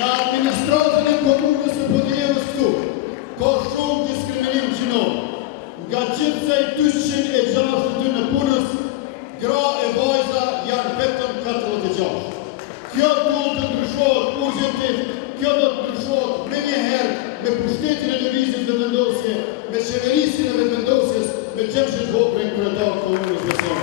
Në administratën e komunës së Podjevës këtu, ka shumë diskriminim gjinor. Nga gjithsej 262 në punës, gra e vajza janë vetëm 46. Kjo duhet të ndryshohet urgjentisht, kjo do të ndryshohet me njëherë me pushtetin e lëvizjes dhe vendosje, me qeverisin e vendosjes, me Gjemshet Hoprin, kryetar të komunës Beson.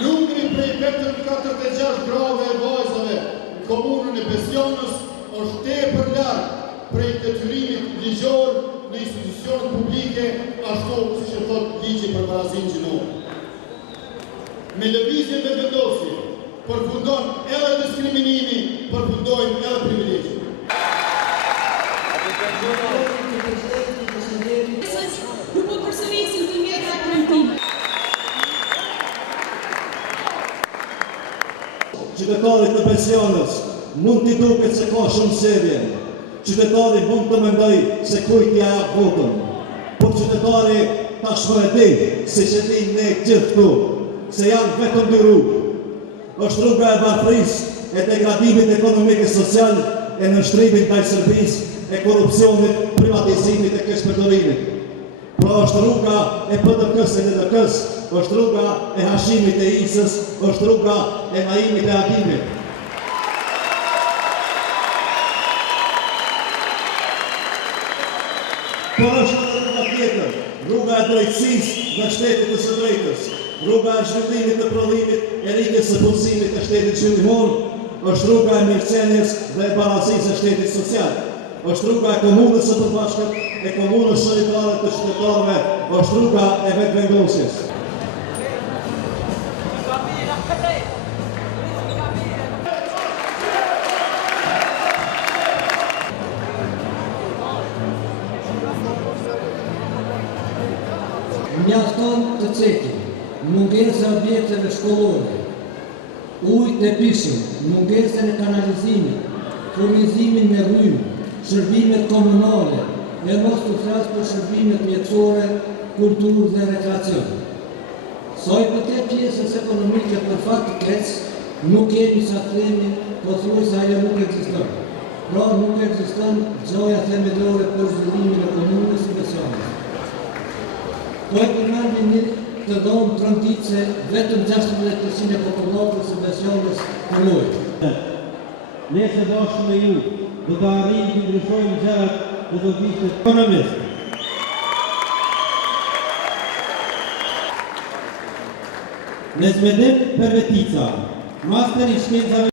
Numri prej vetëm 46 grave e vajzave në komunën e Besionës është tepër larg prej detyrimit ligjor në institucionet publike, ashtu siç e thot ligji për barazin gjinor. Me lëvizje dhe vendosje, përfundon edhe diskriminimi, përfundojnë edhe privilegje. Nuk po përsërisim të mjeta premtime. Qytetarit të Besionës mund t'i duket se ka shumë sjellje. Qytetari mund të mendoj se kujt ja jap votën. Por qytetari tashmë e di, siç e dim ne gjithë këtu, se janë vetëm dy rrugë. Është rruga e varfërisë, e degradimit ekonomik e social, e nënshtrimit ndaj Serbisë, e korrupsionit, privatizimit e keqpërdorimit. Pra është rruga e PDK-s e LDK-s, është rruga e hashimit e IS-s, është rruga e Naimit e Agimit. Por është edhe rruga tjetër, rruga e drejtësisë në shtetit të së drejtës, rruga e zhvillimit të prodhimit e rritjes së punësimit të shtetit qytetar, është rruga e mirëqenies dhe e baracisë së shtetit social, është rruga e komunës së përbashkët, e komunës solidare të qytetarëve, është rruga e vetvendosjes. Mjafton të cekin, mungesa e objekteve shkollore, ujë të pishëm, mungesën e kanalizimit, furnizimin me rrymë, shërbimet komunale, e mos të flas për shërbimet mjetësore, kulturë dhe rekreacion. Sa i përket pjesës ekonomike për fakt të keq, nuk kemi sa të themi, po thuajse ajo nuk ekziston. Pra nuk ekziston gjoja themelore për zhvillimin e komunës së Besionës. Po e përmendim një të dhomë trëntice, vetëm 16% e popullatës së Besionës punojnë. Ne se dashur me ju, do të arrijmë të ndryshojmë gjërat dhe do të ishte ekonomist. Ne zmedim për vetica, master i shkencave